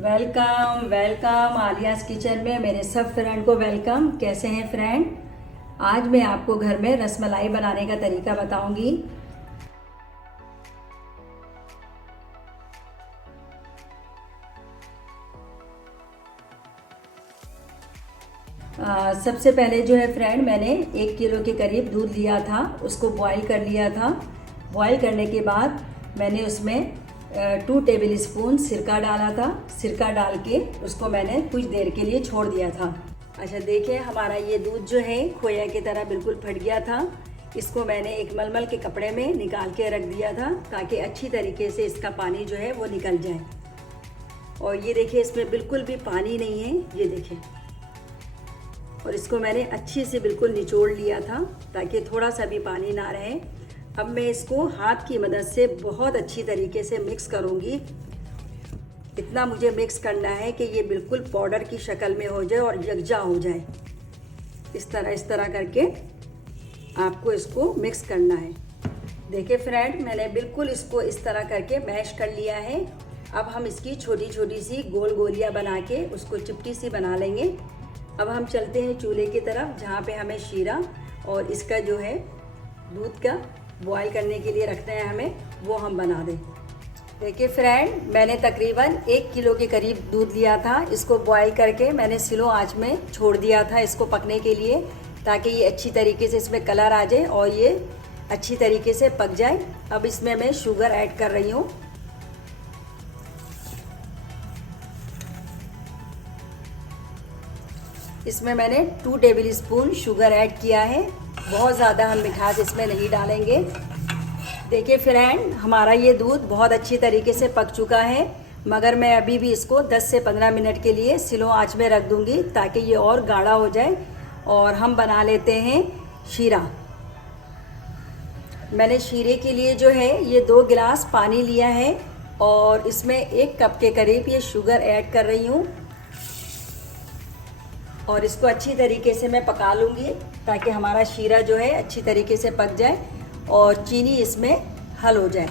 Welcome welcome आलियाज़ kitchen में मेरे सब फ्रेंड को वेलकम। कैसे हैं फ्रेंड? आज मैं आपको घर में रसमलाई बनाने का तरीका बताऊंगी। सबसे पहले जो है फ्रेंड, मैंने 1 किलो के करीब दूध लिया था, उसको बॉईल कर लिया था। बॉईल करने के बाद मैंने उसमें 2 टेबल स्पून सिरका डाला था। सिरका डाल के उसको मैंने कुछ देर के लिए छोड़ दिया था। अच्छा देखिए, हमारा ये दूध जो है खोया की तरह बिल्कुल फट गया था। इसको मैंने एक मलमल के कपड़े में निकाल के रख दिया था ताकि अच्छी तरीके से इसका पानी जो है वो निकल जाए। और ये देखिए, इसमें बिल्कुल भी पानी नहीं है, ये देखिए। और इसको मैंने अच्छे से बिल्कुल निचोड़ लिया था ताकि थोड़ा सा भी पानी ना रहे। अब मैं इसको हाथ की मदद से बहुत अच्छी तरीके से मिक्स करूँगी। इतना मुझे मिक्स करना है कि ये बिल्कुल पाउडर की शक्ल में हो जाए और यकजा हो जाए। इस तरह करके आपको इसको मिक्स करना है। देखिए फ्रेंड, मैंने बिल्कुल इसको इस तरह करके मैश कर लिया है। अब हम इसकी छोटी छोटी सी गोल गोलियाँ बना के उसको चिपटी सी बना लेंगे। अब हम चलते हैं चूल्हे की तरफ, जहाँ पे हमें शीरा और इसका जो है दूध का बॉईल करने के लिए रखना है हमें, वो हम बना दें। देखिए फ्रेंड, मैंने तकरीबन 1 किलो के करीब दूध लिया था। इसको बॉईल करके मैंने स्लो आंच में छोड़ दिया था इसको पकने के लिए, ताकि ये अच्छी तरीके से इसमें कलर आ जाए और ये अच्छी तरीके से पक जाए। अब इसमें मैं शुगर ऐड कर रही हूँ। इसमें मैंने 2 टेबल स्पून शुगर ऐड किया है। बहुत ज़्यादा हम मिठास इसमें नहीं डालेंगे। देखिए फ्रेंड, हमारा ये दूध बहुत अच्छी तरीके से पक चुका है, मगर मैं अभी भी इसको 10 से 15 मिनट के लिए स्लो आंच में रख दूंगी ताकि ये और गाढ़ा हो जाए। और हम बना लेते हैं शीरा। मैंने शीरे के लिए जो है ये 2 गिलास पानी लिया है और इसमें 1 कप के करीब ये शुगर ऐड कर रही हूँ। और इसको अच्छी तरीके से मैं पका लूँगी ताकि हमारा शीरा जो है अच्छी तरीके से पक जाए और चीनी इसमें हल हो जाए।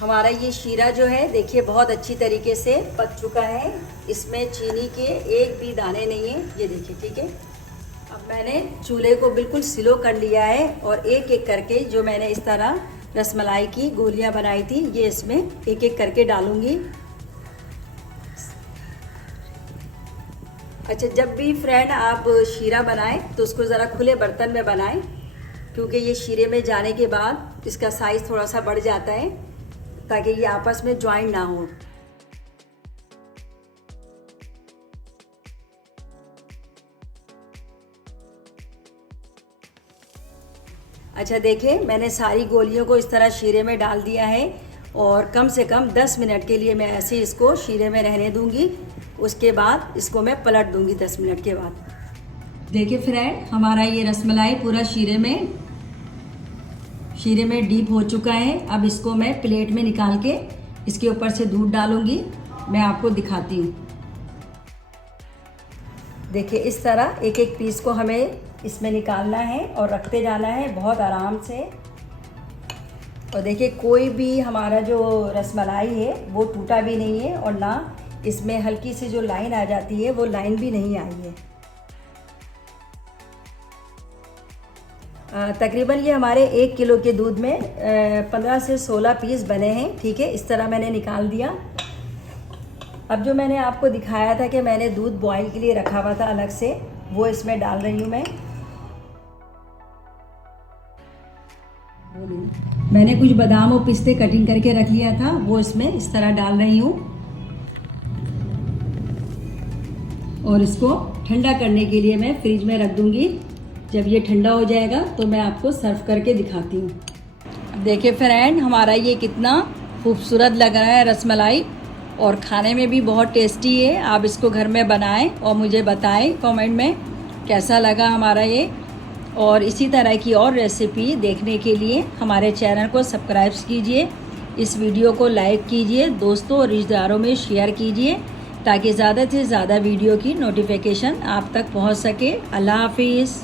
हमारा ये शीरा जो है देखिए बहुत अच्छी तरीके से पक चुका है। इसमें चीनी के एक भी दाने नहीं है, ये देखिए। ठीक है, अब मैंने चूल्हे को बिल्कुल स्लो कर लिया है और एक एक करके जो मैंने इस तरह रसमलाई की गोलियां बनाई थी, ये इसमें एक एक करके डालूंगी। अच्छा, जब भी फ्रेंड आप शीरा बनाएं तो उसको ज़रा खुले बर्तन में बनाएं, क्योंकि ये शीरे में जाने के बाद इसका साइज़ थोड़ा सा बढ़ जाता है ताकि ये आपस में ज्वाइन ना हो। अच्छा देखिए, मैंने सारी गोलियों को इस तरह शीरे में डाल दिया है और कम से कम 10 मिनट के लिए मैं ऐसे इसको शीरे में रहने दूंगी। उसके बाद इसको मैं पलट दूंगी 10 मिनट के बाद। देखिए फ्रेंड, हमारा ये रसमलाई पूरा शीरे में डीप हो चुका है। अब इसको मैं प्लेट में निकाल के इसके ऊपर से दूध डालूंगी। मैं आपको दिखाती हूँ। देखिए, इस तरह एक एक पीस को हमें इसमें निकालना है और रखते जाना है बहुत आराम से। और देखिए, कोई भी हमारा जो रसमलाई है वो टूटा भी नहीं है और ना इसमें हल्की सी जो लाइन आ जाती है वो लाइन भी नहीं आई है। तकरीबन ये हमारे 1 किलो के दूध में 15 से 16 पीस बने हैं। ठीक है, इस तरह मैंने निकाल दिया। अब जो मैंने आपको दिखाया था कि मैंने दूध बॉईल के लिए रखा हुआ था अलग से, वो इसमें डाल रही हूँ मैं। मैंने कुछ बादाम और पिस्ते कटिंग करके रख लिया था, वो इसमें इस तरह डाल रही हूँ। और इसको ठंडा करने के लिए मैं फ्रिज में रख दूंगी। जब ये ठंडा हो जाएगा तो मैं आपको सर्व करके दिखाती हूँ। देखिए फ्रेंड, हमारा ये कितना खूबसूरत लग रहा है रसमलाई, और खाने में भी बहुत टेस्टी है। आप इसको घर में बनाएं और मुझे बताएं कमेंट में कैसा लगा हमारा ये। और इसी तरह की और रेसिपी देखने के लिए हमारे चैनल को सब्सक्राइब कीजिए, इस वीडियो को लाइक कीजिए, दोस्तों और रिश्तेदारों में शेयर कीजिए ताकि ज़्यादा से ज़्यादा वीडियो की नोटिफिकेशन आप तक पहुंच सके। अल्लाह हाफिज़।